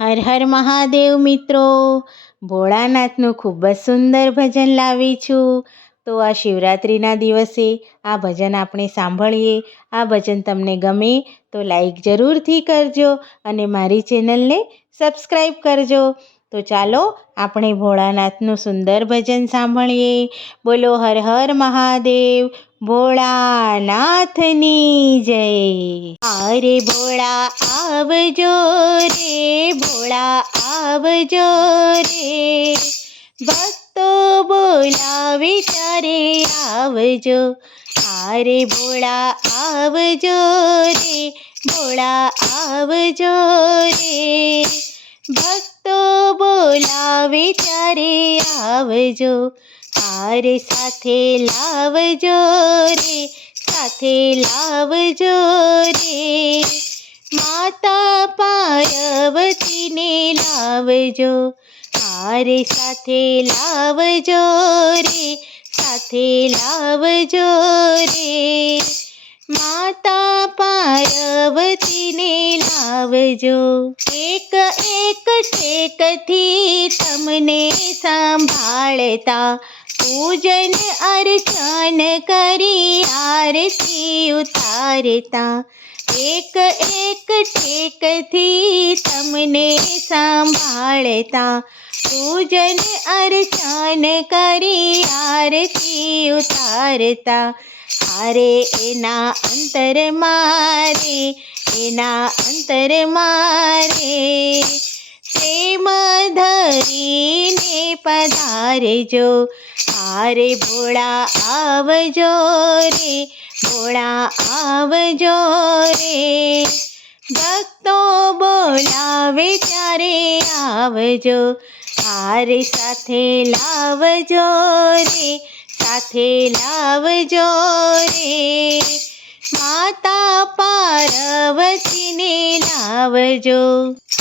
હર હર મહાદેવ મિત્રો, ભોળાનાથનું ખૂબ જ સુંદર ભજન લાવી છું. તો આ શિવરાત્રિના દિવસે આ ભજન આપણે સાંભળીએ. આ ભજન તમને ગમે તો લાઈક જરૂરથી કરજો અને મારી ચેનલને સબસ્ક્રાઈબ કરજો. તો ચાલો આપણે ભોળાનાથનું સુંદર ભજન સાંભળીએ. બોલો હર હર મહાદેવ, ભોળાનાથની જય. અરે ભોળા આવજો રે, ભોળા આવજો રે, ભક્તો બોલાવે ત્યારે આવજો. અરે ભોળા આવજો રે, ભોળા આવજો રે, ભક્તો બોલાવે ત્યારે આવજો. અરે સાથે લાવજો રે, સાથે લાવજો રે, માતા પાર્વતીને લાવજો. અરે સાથે લાવજો રે, સાથે લાવજો રે, માતા પાર્વતીને લાવજો. એક એક ટેકથી તમને સંભાળતા, પૂજન અર્ચન કરી આરતી ઉતારતા. એક એક ટેકથી તમને સંભાળતા, પૂજન અર્ચન કરી આરતી ઉતારતા. અરે એના અંતર મારે, એના અંતર મારે, પ્રેમ ધરીને પધારજો. અરે ભોળા આવજો રે, ભોળા આવજો રે, ભક્તો બોલાવે ત્યારે આવજો. અરે સાથે લાવજો રે, સાથે લાવજો રે, માતા પાર્વતીને લાવજો.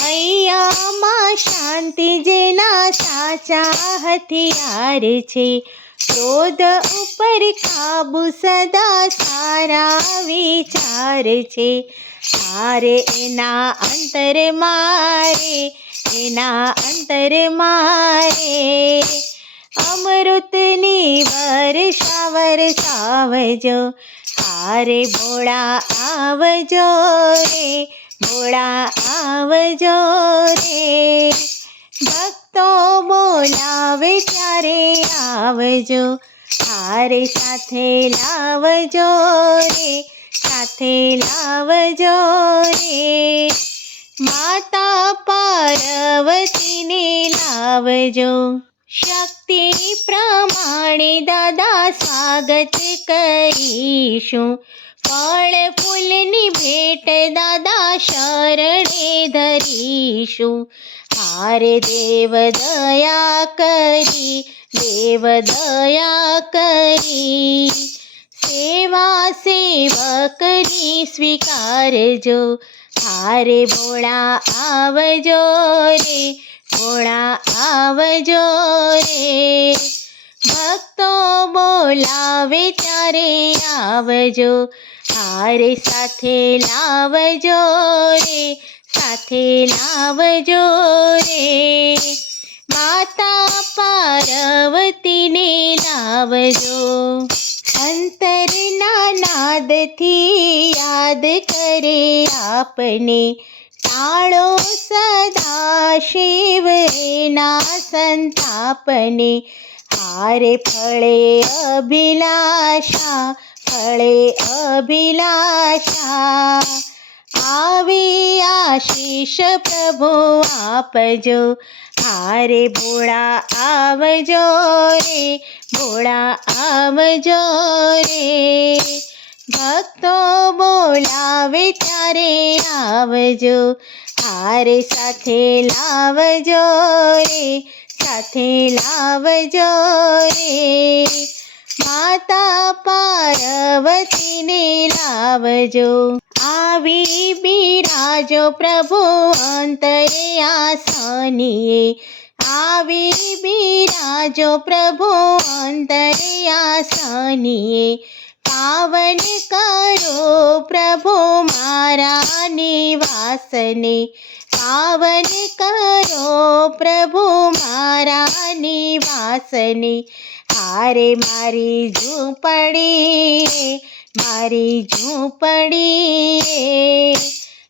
અહીંયામાં શાંતિ જેના સાચા હથિયાર છે, ક્રોધ ઉપર કાબુ સદા સારા વિચાર છે. અરે એના અંતર મારે, એના અંતર મારે, અમૃતની વર્ષા વરસાવજો. અરે ભોળા આવજો રે, ભોળા આવજો રે, ભક્તો બોલાવે ત્યારે આવજો. અરે સાથે લાવજો રે, સાથે લાવજો રે, માતા પાર્વતીને લાવજો. શક્તિ પ્રમાણે દાદા સ્વાગત કરીશું, ફળ ફૂલની ભેટ દાદા શરણે ધરીશું. હારે દેવ દયા કરી, દેવ દયા કરી, સેવા સેવકની સ્વીકારજો. હારે ભોળા આવજો રે, ભોળા આવજો રે, ભક્તો બોલાવે ત્યારે આવજો. હારે સાથે લાવજો રે, સાથે લાવજો રે, માતા પાર્વતીને લાવજો. અંતરના નાદથી યાદ કરે આપને, ટાળો સદા શિવ એના સંતાપને. હારે ફળે અભિલાષા, ફળે અભિલાષા, આવી આશીષ પ્રભુ આપજો. હારે ભોળા આવજો રે, ભોળા આવજો રે, ભક્તો બોલાવે ત્યારે આવજો. હારે સાથે લાવજો રે, સાથે લાવજો રે, માતા પાર્વતીને લાવજો. આવી બિરાજો પ્રભુ અંતરે આસનીએ, આવી બિરાજો પ્રભુ અંતરે આસનીએ. પાવન કરો પ્રભુ મારા નિવાસને, પાવન કરો પ્રભુ મારા નિવાસને. હારે મારી ઝૂંપડી, મારી ઝૂંપડી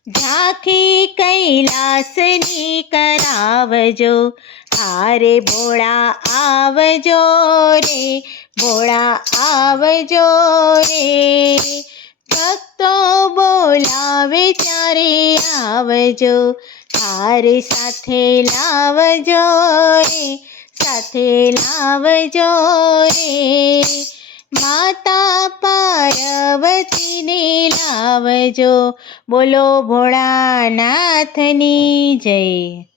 ઝાંખી કૈલાસની કરાવજો. હારે ભોળા આવજો રે, ભોળા આવજો રે. ભક્તો બોલાવે ત્યારે આવજો. હારે સાથે લાવજો રે, સાથે લાવજો રે. માતા પાર્વતીને લાવજો. બોલો ભોળાનાથની જય.